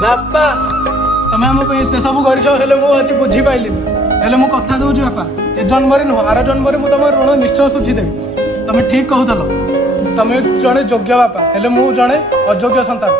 बापा तमें आम एत सब कर आज बुझीपाइल मु कथा दूची बापा ए जन्म नुह आर जन्म तुम ऋण निश्चय सुझीदेवी। तुम ठीक कहूल तुम जड़े योग्य बापा हेले मु जड़े अयोग्य संतान।